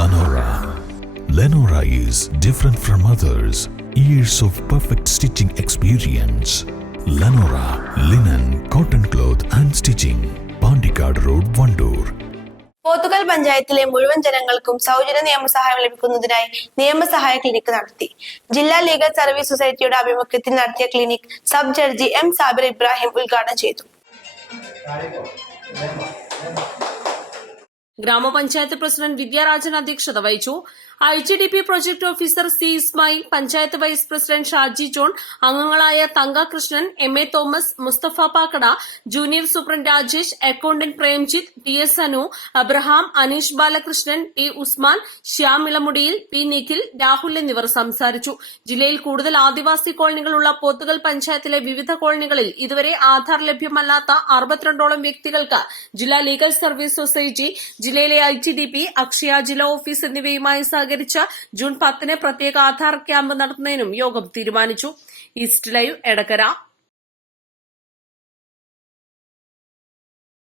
Lenora. Lenora is different from others. Years of perfect stitching experience. Lenora linen, cotton cloth and stitching. Pandikad Road, Vandoor. Pothukal പഞ്ചായത്തിലെ മുഴുവൻ ജനങ്ങൾക്കും സൗജന്യ നിയമസഹായം ലഭിക്കുന്നതിനായി നിയമസഹായ clinic നടത്തി. ജില്ലാ ലീഗൽ സർവീസ് സൊസൈറ്റിയുടെ ആഭിമുഖ്യത്തിൽ നടത്തിയ clinic sub judge M Sabir Ibrahim ഉദ്ഘാടനം ചെയ്തു. ഗ്രാമപഞ്ചായത്ത് പ്രസിഡന്റ് വിദ്യാരാജൻ അധ്യക്ഷത വഹിച്ചു. IGDP project officer C Ismail, panchayat vice president Shaji John, അംഗങ്ങളായ Thanka Krishnan, MA Thomas, Mustafa Pakkada, junior superintendent Rajesh, accountant Premjith, TS Anu, Abraham, Aneesh Balakrishnan, T Usman, Shyam ഇളമുടിയിൽ, P നിഖിൽ, രാഹുൽ എന്നിവർ സംസാരിച്ചു. ജില്ലയിൽ കൂടുതൽ ആദിവാസി കോളനികളുള്ള പോത്തുകൽ പഞ്ചായത്തിലെ വിവിധ കോളനികളിൽ ഇതുവരെ ആധാർ ലഭ്യമല്ലാത്ത 62ഓളം വ്യക്തികൾക്ക് ജില്ലാ ലീഗൽ സർവീസ് സൊസൈറ്റി, ജില്ലയിലെ IGDP, അക്ഷയ ജില്ലാ ഓഫീസ് എന്നിവയുമായി സഹകരിച്ച ജൂൺ 10 പ്രത്യേക ആധാർ ക്യാമ്പ് നടത്തുന്നതിനും യോഗം തീരുമാനിച്ചു. East live, Edakkara.